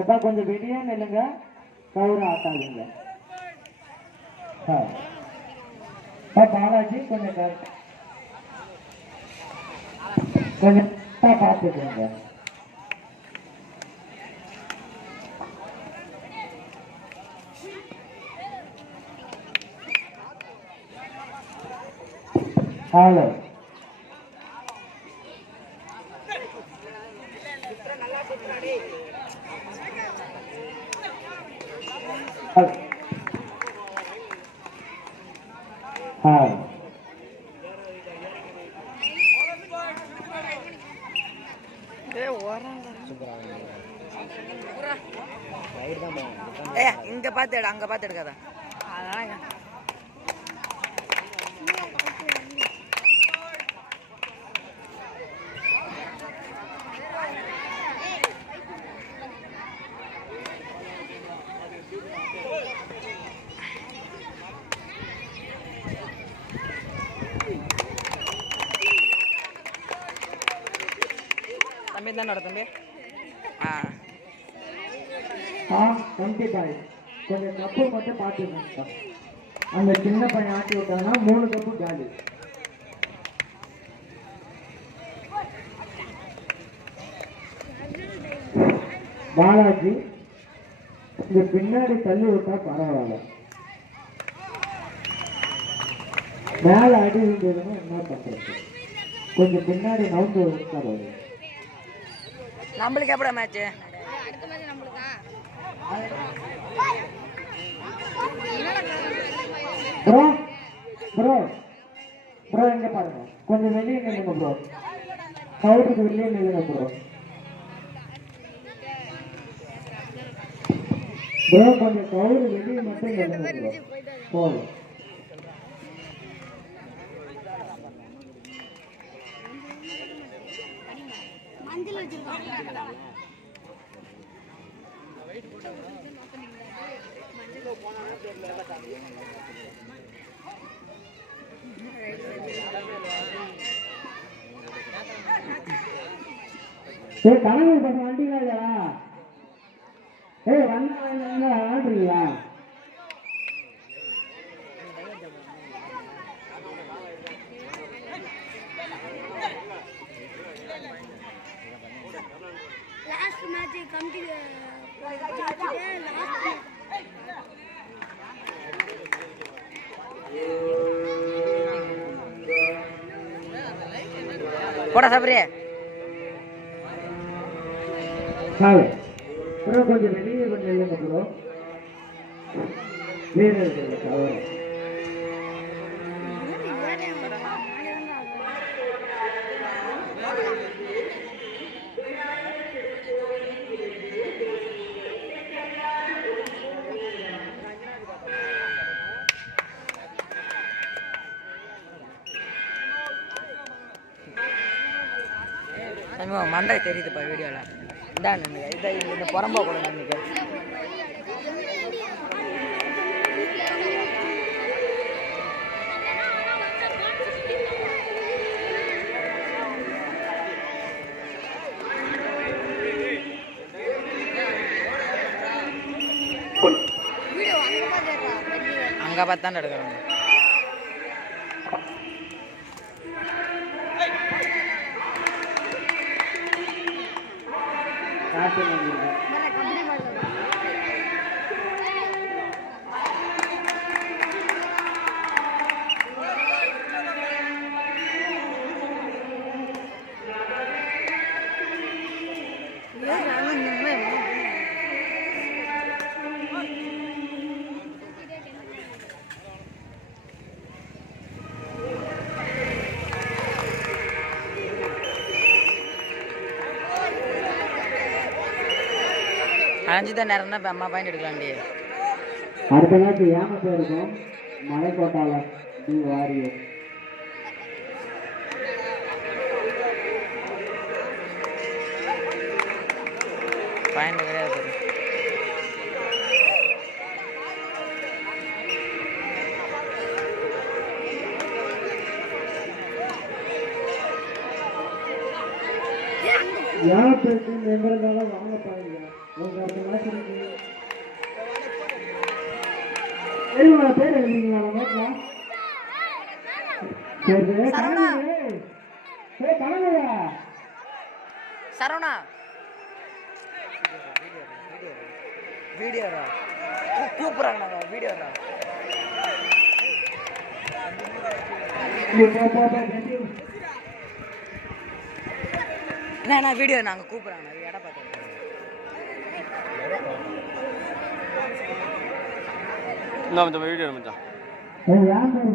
அப்பா கொஞ்சம் வெளியே நில்லுங்க, கவுர ஆட்டாதீங்க. பாலாஜி கொஞ்சம் கொஞ்சம் பார்த்துக்கோங்க. ஹலோ இங்க பார்த்து எடு, அங்க பார்த்து எடுக்காத. தம்பி தான் தம்பி. கொஞ்சம் கப்பு மட்டும் பார்த்துக்கோங்க. அந்த சின்ன பையன் ஆட்டி விட்டாங்கன்னா 3 கப்பு காலி. பாலாஜி இந்த பின்னாடி தள்ளி விட்டா பரவாயில்ல, மேல அடி இருந்ததுன்னா என்ன பண்றது? கொஞ்சம் பின்னாடி நவுந்து உட்காரு. நம்மளுக்கு எப்படா மேட்ச்? ப்ரோ ப்ரோ ப்ரோ எங்க பாருங்க, கொஞ்சம் வெளியே நில்லுங்க ப்ரோ, கவுருக்கு வெளியே நில்லுங்க ப்ரோ. ப்ரோ கொஞ்சம் கவுரு வெளியே மட்டும் நில்லுங்க ப்ரோ. போதும். கனவு பசங்க வண்டிங்களா இல்லையா? வந்தா ஆடுறீங்களா? லாஸ்ட் மேட்ச் கமிட்டி போடா சபரி. ப்ரோ கொஞ்சம் வெளியே கொஞ்சம் இல்லைங்க ப்ரோ, வேறு தவறு. மண்டை தெரியுதுப்பா வீடியோல. இதான் நின்று இந்த புறம்போ கூட நினைக்க. அங்க பார்த்தான்னு எடுக்கிறோம். அஞ்சுதான் நேரம்னா இப்போ அம்மா பாயிண்ட் எடுக்கலாண்டி. அடுத்த மேட்ச் ஏம இருக்கும் மலைக்கோட்டால டி வாரியர். பாயிண்ட் கிடையாது. யார் பேசி எங்க இருந்தாலும் வாங்க பாருங்க. உங்க அந்த மேட்ச் இருக்கு. உங்க பேர் எழுதிங்களா மேட்ச்ல? சரி சரவணா. கணவரா சரவணா வீடியோடா கூப்பிட்றாங்க வீடியோடா. என்ன வீடியோ நாங்கள் கூப்பிட்றாங்க இடம் பார்த்து இந்த வீடியோ மச்சான் யார் பேர்